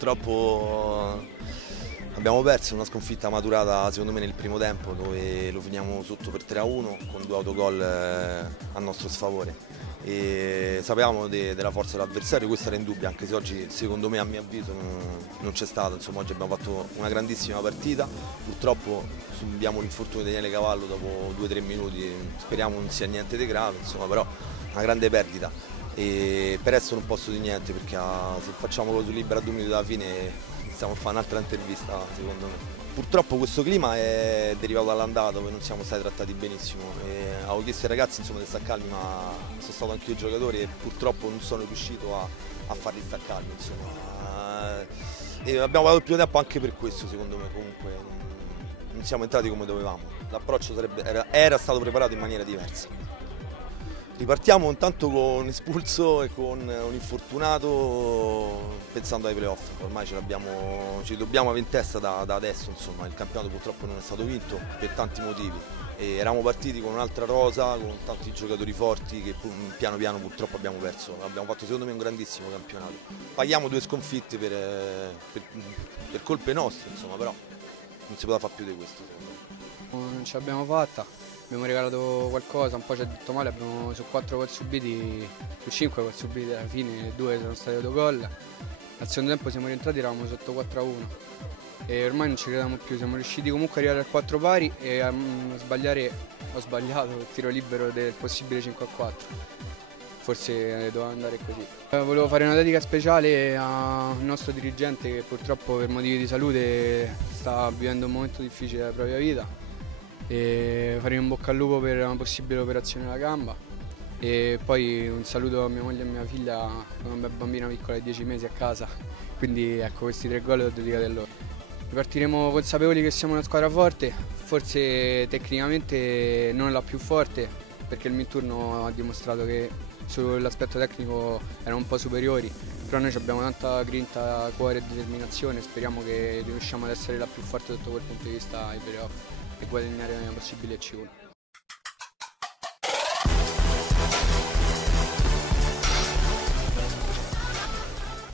purtroppo abbiamo perso una sconfitta maturata secondo me nel primo tempo, dove lo finiamo sotto per 3-1 con 2 autogol a nostro sfavore. E sapevamo della forza dell'avversario, questo era indubbio, anche se oggi secondo me, a mio avviso, non c'è stato. Insomma, oggi abbiamo fatto una grandissima partita, purtroppo subiamo l'infortunio di Daniele Cavallo dopo 2-3 minuti, speriamo non sia niente di grave, insomma, però una grande perdita. E per adesso non posso dire niente, perché se facciamo gol su libera a 2 minuti dalla fine stiamo a fare un'altra intervista, secondo me. Purtroppo questo clima è derivato dall'andata, dove non siamo stati trattati benissimo. Avevo chiesto ai ragazzi, insomma, di staccarmi, ma sono stato anche io giocatore e purtroppo non sono riuscito a farli staccarmi, insomma. E abbiamo dato il primo tempo anche per questo, secondo me. Comunque non siamo entrati come dovevamo, l'approccio era stato preparato in maniera diversa. Ripartiamo intanto con un espulso e con un infortunato, pensando ai playoff. Ormai ci dobbiamo avere in testa da adesso, insomma. Il campionato purtroppo non è stato vinto per tanti motivi e eravamo partiti con un'altra rosa, con tanti giocatori forti che piano piano purtroppo abbiamo perso. Abbiamo fatto secondo me un grandissimo campionato. Paghiamo 2 sconfitte per colpe nostre, insomma, però non si poteva fare più di questo, secondo me. Non ce l'abbiamo fatta. Abbiamo regalato qualcosa, un po' ci ha detto male, abbiamo su 4 gol subiti, su 5 gol subiti alla fine, 2 sono stati autogol. Al secondo tempo siamo rientrati, eravamo sotto 4-1 e ormai non ci crediamo più, siamo riusciti comunque ad arrivare al 4 pari e a sbagliare, ho sbagliato il tiro libero del possibile 5-4. Forse doveva andare così. Volevo fare una dedica speciale al nostro dirigente che purtroppo per motivi di salute sta vivendo un momento difficile della propria vita. E fare un bocca al lupo per una possibile operazione alla gamba e poi un saluto a mia moglie e a mia figlia con una bambina piccola di 10 mesi a casa, quindi ecco, questi 3 gol li ho dedicati a loro. Ripartiremo consapevoli che siamo una squadra forte, forse tecnicamente non la più forte, perché il Minturno ha dimostrato che sull'aspetto tecnico erano un po' superiori, però noi abbiamo tanta grinta, cuore e determinazione, speriamo che riusciamo ad essere la più forte sotto quel punto di vista ai playoff e guadagnare la possibile C1.